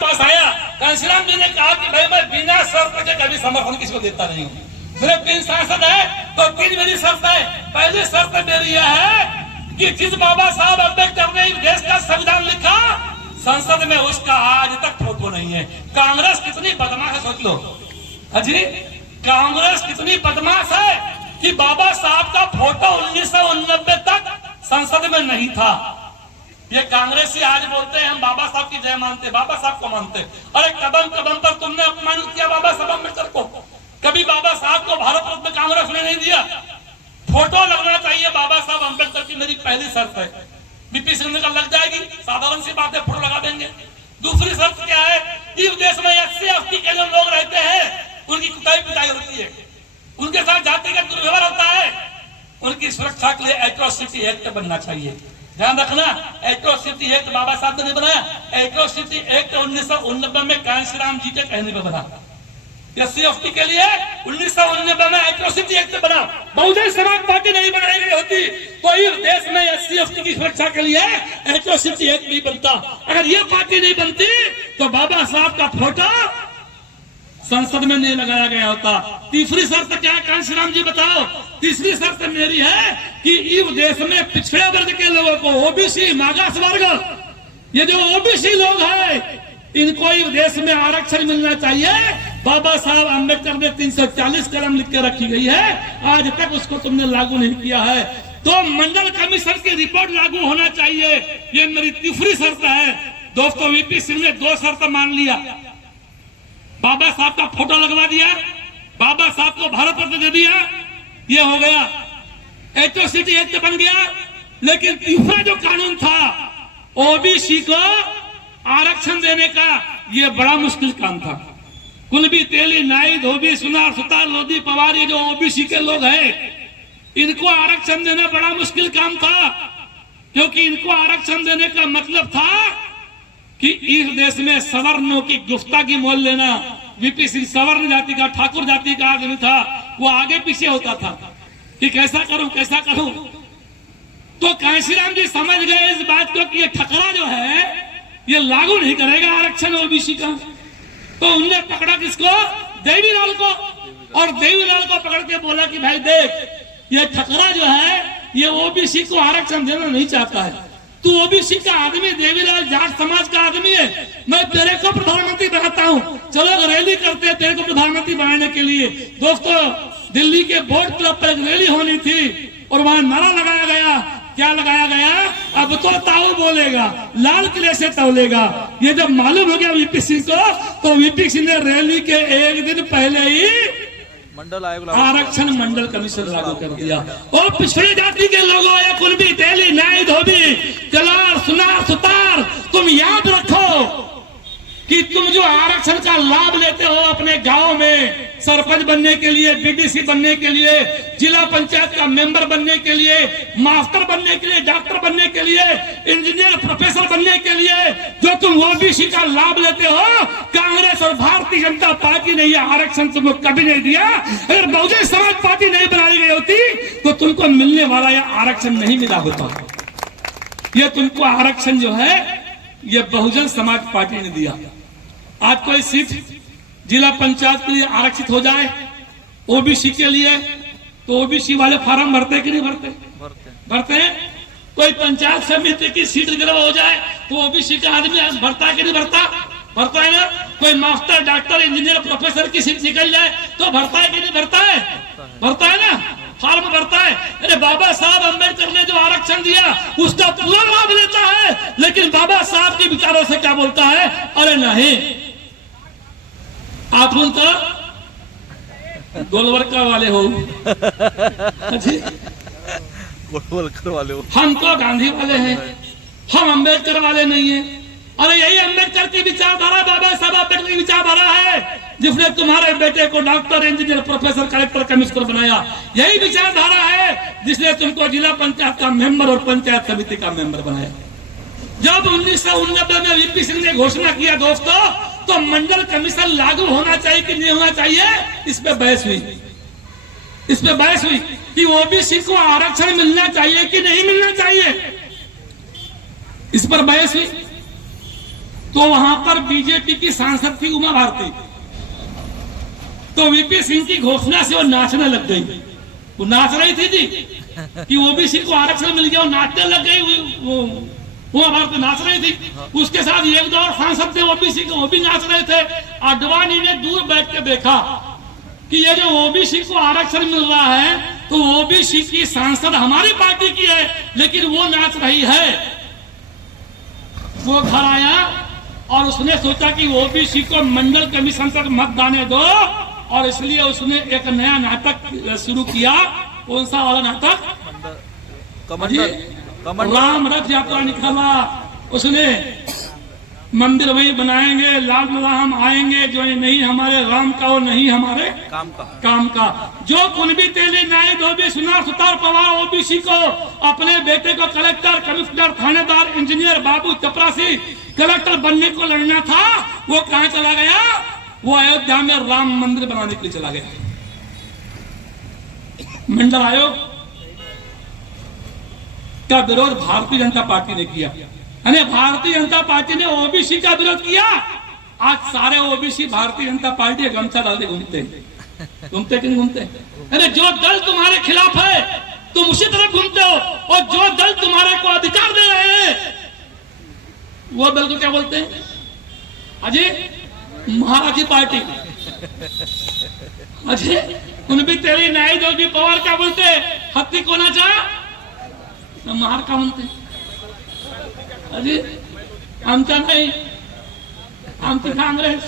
पास आया, घनश्याम जी ने कहा कि भाई मैं बिना शर्त के कभी समर्थन किसी को देता नहीं हूँ। मेरे 3 सांसद है तो 3 मेरी शर्त है। पहली शर्त मेरी यह है कि जिस बाबा साहब अम्बेडकर ने देश का संविधान लिखा, संसद में उसका आज तक फोटो नहीं है। कांग्रेस कितनी बदमाश है सोच लो अजी, कांग्रेस कितनी बदमाश है कि बाबा साहब का फोटो 1989 तक संसद में नहीं था। ये कांग्रेसी आज बोलते हैं हम बाबा साहब की जय मानते, बाबा साहब को मानते। अरे कदम कदम पर तुमने अपमानित किया बाबा साहब अम्बेडकर को। कभी बाबा साहब को भारत रत्न कांग्रेस ने नहीं दिया। फोटो लगना चाहिए बाबा साहब अम्बेडकर की, मेरी पहली शर्त है। बीपी सिंह का लग जाएगी, साधारण सी बात है, फोटो लगा देंगे। दूसरी शर्त क्या है, इस देश में SC/ST के जो लोग रहते हैं उनकी कुटाई पिटाई होती है, उनके साथ जातिगत दुर्व्यवहार होता है, उनकी सुरक्षा के लिए एट्रोसिटी एक्ट बनना चाहिए। ध्यान रखना, एट्रोसिटी एक्ट बाबा साहब ने नहीं बनाया, एट्रोसिटी एक्ट 1989 में घनश्याम जी के कहने पर बना। SC/ST के लिए 1989 में एट्रोसिटी एक्ट बना। बहुजन समाज पार्टी नहीं बनाई गई होती तो इस देश में SC/ST की सुरक्षा के लिए एट्रोसिटी एक्ट नहीं बनता। अगर ये पार्टी नहीं बनती तो बाबा साहब का फोटो संसद में नहीं लगाया गया होता। तीसरी शर्त क्या है घनश्याम जी बताओ? तीसरी शर्त मेरी है कि इस देश में पिछड़े वर्ग के लोगों को, ओबीसी, मागास वर्ग, ये जो ओबीसी लोग हैं इनको इस देश में आरक्षण मिलना चाहिए। बाबा साहब अम्बेडकर ने 340 कलम लिख के रखी गई है, आज तक उसको तुमने लागू नहीं किया है। तो मंडल कमीशन की रिपोर्ट लागू होना चाहिए, ये मेरी तीसरी शर्त है। दोस्तों वीपी सिंह ने 2 शर्त मान लिया, बाबा साहब का फोटो लगवा दिया, बाबा साहब को भारत रत्न दे दिया, ये हो गया, एट्रोसिटी एक्ट बन गया। लेकिन तीसरा जो कानून था ओबीसी को आरक्षण देने का, ये बड़ा मुश्किल काम था। कुलबी, तेली, नाई, धोबी, सुनार, सुतार, लोधी, पवार, ये जो ओबीसी के लोग हैं इनको आरक्षण देना बड़ा मुश्किल काम था, क्योंकि इनको आरक्षण देने का मतलब था कि इस देश में सवर्णों की गुफ्तागी मोल लेना। वीपी सिंह सवर्ण जाति का, ठाकुर जाति का आदमी था, वो आगे पीछे होता था कि कैसा करूं कैसा करूं। तो घनश्याम जी समझ गए इस बात को कि ये ठकरा जो है ये लागू नहीं करेगा आरक्षण ओबीसी का। तो उनने पकड़ा किसको? देवीलाल को। और देवीलाल को पकड़ के बोला कि भाई देख, ये ठकरा जो है ये ओबीसी को आरक्षण देना नहीं चाहता है। तू ओबीसी का आदमी, देवीलाल जाट समाज का आदमी है, मैं तेरे को प्रधानमंत्री बनाता हूँ, चलो रैली करते हैं तेरे को प्रधानमंत्री बनाने के लिए। दोस्तों दिल्ली के बोर्ड क्लब पर एक रैली होनी थी और वहां नारा लगाया गया। क्या लगाया गया? अब तो ताऊ बोलेगा, लाल किले से तौलेगा। ये जब मालूम हो गया वीपी सिंह को, तो वीपी सिंह ने रैली के एक दिन पहले ही मंडल आयोग आरक्षण मंडल कमीशन लागू कर दिया। और पिछड़ी जाति के लोगों, या कुलबी, तेली, नाई, धोबी, कलार, सुनार, सुतार, तुम याद रखो कि तुम जो आरक्षण का लाभ लेते हो अपने गांव में सरपंच बनने के लिए, बीडीसी बनने के लिए, जिला पंचायत का मेंबर बनने के लिए, मास्टर बनने के लिए, डॉक्टर बनने के लिए, इंजीनियर, प्रोफेसर बनने के लिए, जो तुम ओबीसी का लाभ लेते हो, कांग्रेस और भारतीय जनता पार्टी ने यह आरक्षण तुमको कभी नहीं दिया। अगर बहुजन समाज पार्टी नहीं बनाई गई होती तो तुमको मिलने वाला यह आरक्षण नहीं मिला होता। यह तुमको आरक्षण जो है यह बहुजन समाज पार्टी ने दिया। आज कोई सीट जिला पंचायत के लिए आरक्षित हो जाए ओबीसी के लिए, तो ओबीसी वाले फार्म भरते कि नहीं भरते? भरते हैं। कोई पंचायत समिति की सीट रिजर्व हो जाए तो ओबीसी का आदमी भरता है कि नहीं भरता? भरता है ना। कोई मास्टर, डॉक्टर, इंजीनियर, प्रोफेसर की सीट निकल जाए तो भरता है कि नहीं भरता है? भरता है ना, फॉर्म भरता है। अरे बाबा साहब अम्बेडकर ने जो आरक्षण दिया उसका पूरा लाभ लेता है, लेकिन बाबा साहब के विचारों से क्या बोलता है? अरे नहीं, आप तो गोलवर्कर वाले हो, गोलवर्कर वाले हो, हम तो गांधी वाले हैं, हम अम्बेडकर वाले नहीं है। अरे यही अम्बेडकर की विचारधारा, बाबा साहब अम्बेडकर की विचारधारा है जिसने तुम्हारे बेटे को doctor, engineer, professor, collector, commissioner बनाया। यही विचारधारा है जिसने तुमको जिला पंचायत का मेंबर और पंचायत समिति का मेंबर बनाया। जब 1989 में वीपी सिंह ने घोषणा किया दोस्तों, तो मंडल कमीशन लागू होना चाहिए कि नहीं होना चाहिए, इस पे बहस हुई। इस पे बहस हुई कि ओबीसी को आरक्षण मिलना चाहिए कि नहीं मिलना चाहिए, इस पर बहस हुई। तो वहां पर बीजेपी की सांसद थी उमा भारती, तो वीपी सिंह की घोषणा से वो नाचने लग गई। वो नाच रही थी कि ओबीसी को आरक्षण मिल गया, वो नाचने लग गई। वो भारत नाच रही थी, उसके साथ एक दो और सांसद थे ओबीसी के, वो भी नाच रहे थे। आडवाणी ने दूर बैठ के देखा कि ये जो ओबीसी को आरक्षण मिल रहा है, तो ओबीसी की सांसद हमारी पार्टी की है, लेकिन वो नाच रही है। वो घर आया और उसने सोचा कि ओबीसी को मंडल कमीशन तक मत जाने दो, और इसलिए उसने एक नया नाटक शुरू किया। कौन सा वाला नाटक? कमंडल राम रथ यात्रा निकाला उसने। मंदिर वही बनाएंगे, लाल राम आएंगे, जो नहीं हमारे राम का वो नहीं हमारे काम का। जो कुनबी तेली नाई धोबी सुनार सुतार पवार ओबीसी को अपने बेटे को कलेक्टर, कमिश्नर, थानेदार, इंजीनियर, बाबू, चपरासी, कलेक्टर बनने को लड़ना था, वो कहां चला गया? वो अयोध्या में राम मंदिर बनाने के लिए चला गया। मंडल आयोग का विरोध भारतीय जनता पार्टी ने किया, यानी भारतीय जनता पार्टी ने ओबीसी का विरोध किया। आज सारे ओबीसी भारतीय जनता पार्टी गमछा डाल के घूमते कि नहीं घूमते? अरे जो दल तुम्हारे खिलाफ है तुम उसी तरफ घूमते हो, और जो दल तुम्हारे को अधिकार दे रहे हैं वो दल को क्या बोलते हैं? अजय महाराजी पार्टी। अजय कुनबी तेरी नाई धोबी पवार क्या बोलते? हत्ती को ना चाह महार का म्हणते? अजय आमचा नहीं, आमची कांग्रेस।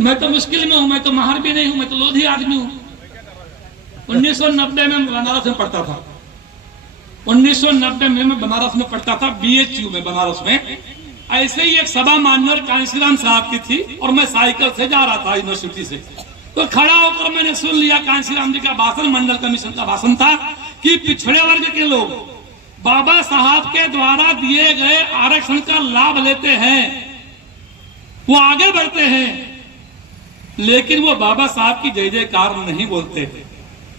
मैं तो मुश्किल में हूं, मैं तो महार भी नहीं हूं, मैं तो लोधी आदमी हूं। 1990 में बनारस में पढ़ता था। 1990 में मैं बनारस में पढ़ता था, BHU में बनारस में। ऐसे ही एक सभा मान्यवर कांशीराम साहब की थी, और मैं साइकिल से जा रहा था यूनिवर्सिटी से। तो खड़ा होकर मैंने सुन लिया कांशीराम जी का भाषण, मंडल कमीशन का भाषण था, कि पिछड़े वर्ग के लोग बाबा साहब के द्वारा दिए गए आरक्षण का लाभ लेते हैं, वो आगे बढ़ते हैं, लेकिन वो बाबा साहब की जय जयकार नहीं बोलते।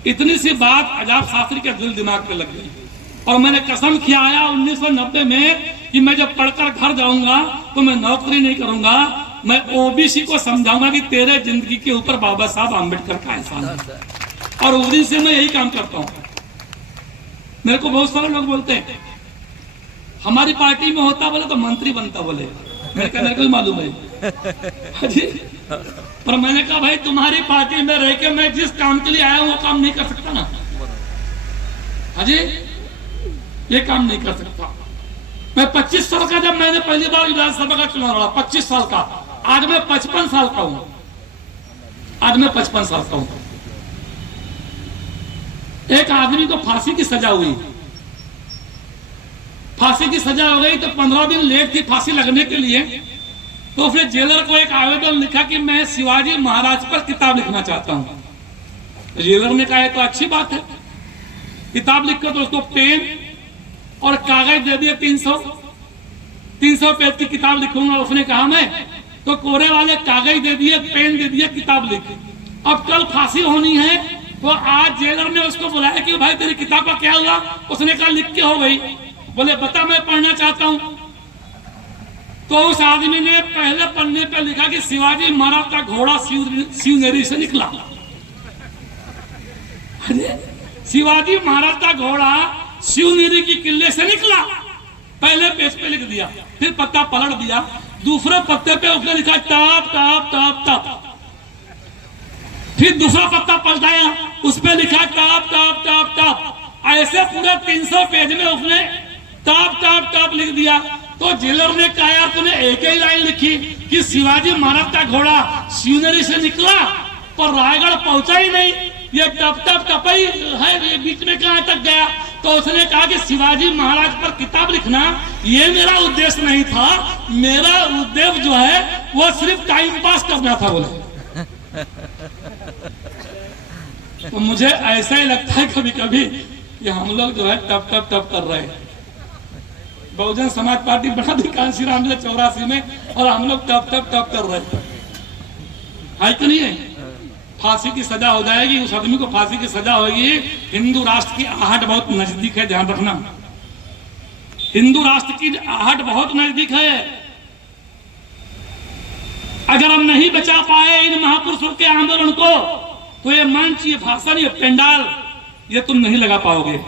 इतनी सी बात आजाद शास्त्री के दिल दिमाग पे लग गई, और मैंने कसम खिलाया 1990 में कि मैं जब पढ़कर घर जाऊंगा तो मैं नौकरी नहीं करूंगा, मैं ओबीसी को समझाऊंगा कि तेरे जिंदगी के ऊपर बाबा साहब आम्बेडकर का एहसान है। और उस दिन से मैं यही काम करता हूं। मेरे को बहुत सारे लोग बोलते हैं हमारी पार्टी में होता बोले तो मंत्री बनता बोले, मेरे को मालूम है। पर मैंने कहा भाई तुम्हारी पार्टी में रह के मैं जिस काम के लिए आया हूं वो काम नहीं कर सकता ना। अजय ये काम नहीं कर सकता। मैं 25 साल का, जब मैंने पहली बार विधानसभा का चुनाव लड़ा 25 साल का, आज मैं 55 साल का हूं। आज मैं 55 साल का हूं। एक आदमी को फांसी की सजा हुई, फांसी की सजा हो गई तो 15 दिन लेट थी फांसी लगने के लिए। तो फिर जेलर को एक आवेदन लिखा कि मैं शिवाजी महाराज पर किताब लिखना चाहता हूं। जेलर ने कहा तो अच्छी बात है, किताब लिखकर। तो उसको पेन और कागज दे दिए, 300 पेज की किताब लिखूंगा। उसने कहा मैं तो कोरे वाले कागज दे दिए, पेन दे दिए, किताब लिखी। अब कल फांसी होनी है, तो आज जेलर ने उसको बुलाया कि भाई तेरी किताब का क्या हुआ? उसने कहा लिख के हो गई। बोले बता मैं पढ़ना चाहता हूं। तो उस आदमी ने पहले पन्ने पे लिखा कि शिवाजी महाराज का घोड़ा शिवनेरी से निकला। शिवाजी महाराज का घोड़ा शिवनेरी की किले से निकला, पहले पेज पे लिख दिया। फिर पत्ता पलट दिया, दूसरे पत्ते पे उसने लिखा टॉप टॉप टॉप टॉप। फिर दूसरा पत्ता पलटाया, उस पे लिखा टॉप टॉप टॉप टॉप। ऐसे पूरे 300 पेज में उसने टॉप टॉप टॉप लिख दिया। तो जेलर ने कहा यार तूने एक ही लाइन लिखी कि शिवाजी महाराज का घोड़ा शिवनेरी से निकला, पर रायगढ़ पहुंचा ही नहीं, ये टप टप टप ही है, ये बीच में कहां अटक गया। तो उसने कहा कि शिवाजी महाराज पर किताब लिखना ये मेरा उद्देश्य नहीं था, मेरा उद्देश्य जो है वो सिर्फ टाइम पास करना था। बोले तो मुझे ऐसा ही लगता है कभी कभी कि हम लोग जो है टप टप टप कर रहे हैं। बहुजन समाज पार्टी बना दी कांशीराम ने 84 में, और हम लोग टप टप टप कर रहे हैं। है कि नहीं है? फांसी की सजा हो जाएगी, उस आदमी को फांसी की सजा होगी। हिंदू राष्ट्र की आहट बहुत नजदीक है, ध्यान रखना। हिंदू राष्ट्र की आहट बहुत नजदीक है। अगर हम नहीं बचा पाए इन महापुरुषों के आंदोलन को, तो ये मंच, ये भाषण, ये पेंडाल, ये तुम नहीं लगा पाओगे,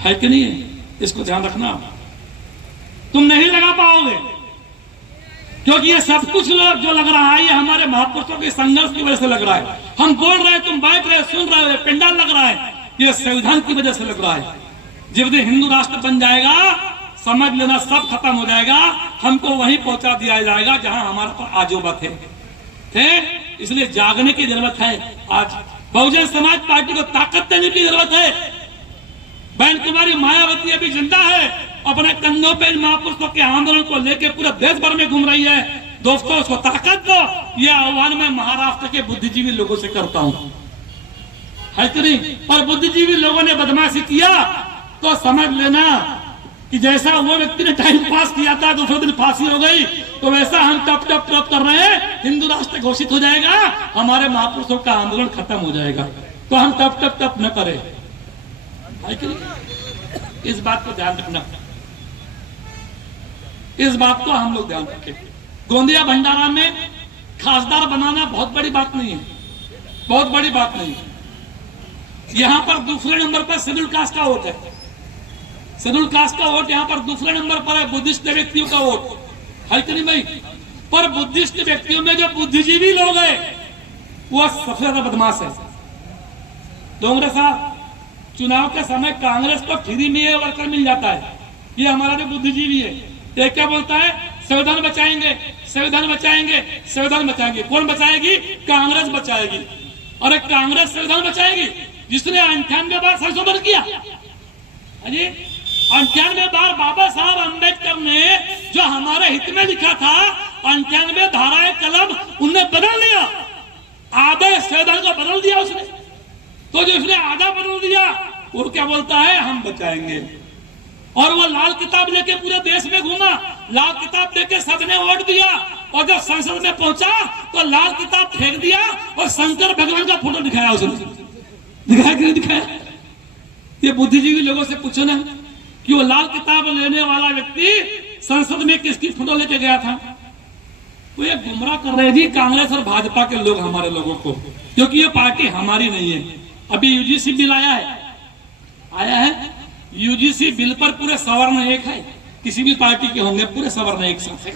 है कि नहीं है? इसको ध्यान रखना, तुम नहीं लगा पाओगे, क्योंकि ये सब कुछ जो लग रहा है ये हमारे महापुरुषों के संघर्ष की वजह से लग रहा है। हम बोल रहे हैं, तुम बैठ रहे, सुन रहे हो, पेंडाल लग रहा है, ये संविधान की वजह से लग रहा है। जिस दिन हिंदू राष्ट्र बन जाएगा, समझ लेना सब खत्म हो जाएगा, हमको वहीं पहुंचा दिया जाएगा जहां हमारे पर आजोबा थे। इसलिए जागने की जरूरत है। आज बहुजन समाज पार्टी को ताकत देने की जरूरत है। बहन कुमारी मायावती अभी जिंदा है, अपने कंधों पे महापुरुषों के आंदोलन को लेकर पूरे देश भर में घूम रही है। दोस्तों, उसको ताकत दो, यह आह्वान मैं महाराष्ट्र के बुद्धिजीवी लोगों से करता हूं, है कि नहीं? और बुद्धिजीवी लोगों ने बदमाशी किया तो समझ लेना कि जैसा वो व्यक्ति ने टाइम पास किया था, दूसरे दिन फांसी हो गई, तो वैसा हम टप टप टप कर रहे हैं, हिंदू राष्ट्र घोषित हो जाएगा, हमारे महापुरुषों का आंदोलन खत्म हो जाएगा। तो हम टप टप टप न करें, है कि नहीं? इस बात को ध्यान रखना, इस बात को हम लोग ध्यान रखें। गोंदिया भंडारा में खासदार बनाना बहुत बड़ी बात नहीं है, बहुत बड़ी बात नहीं है। यहां पर दूसरे नंबर पर शेड्यूल कास्ट का वोट है, शेड्यूल कास्ट का वोट यहां पर दूसरे नंबर पर है, बुद्धिस्ट व्यक्तियों का वोट, है कि नहीं भाई? पर बुद्धिस्ट व्यक्तियों में जो बुद्धिजीवी लोग हैं वो सबसे ज्यादा बदमाश है। डोंगरे साहब, चुनाव के समय कांग्रेस को फ्री में वर्कर मिल जाता है, ये हमारा जो बुद्धिजीवी है, ये क्या बोलता है? संविधान बचाएंगे, संविधान बचाएंगे, संविधान बचाएंगे। कौन बचाएगी? कांग्रेस बचाएगी। और एक कांग्रेस संविधान बचाएगी जिसने 98 बार संशोधन किया। अजी 98 बार बाबा साहब अम्बेडकर ने जो हमारे हित में लिखा था, 98 धाराएं कलम उनने बदल दिया, आधे संविधान को बदल दिया उसने। तो जो उसने आधा बदल दिया वो क्या बोलता है? हम बचाएंगे। और वो लाल किताब लेके पूरे देश में घूमा, लाल किताब लेके सबने वोट दिया, और जब संसद में पहुंचा तो लाल किताब फेंक दिया और शंकर भगवान का फोटो दिखाया उसने। दिखाया कि नहीं दिखाया? ये बुद्धिजीवी लोगों से पूछो ना कि वो लाल किताब लेने वाला व्यक्ति संसद में किसकी फोटो लेके गया था। वो ये गुमराह कर रहे थे कांग्रेस और भाजपा के लोग हमारे लोगों को, क्योंकि ये पार्टी हमारी नहीं है। अभी यूजीसी बिल आया है, यूजीसी बिल पर पूरे सवर्ण एक है, किसी भी पार्टी के होंगे पूरे सवर्ण एक साथ है।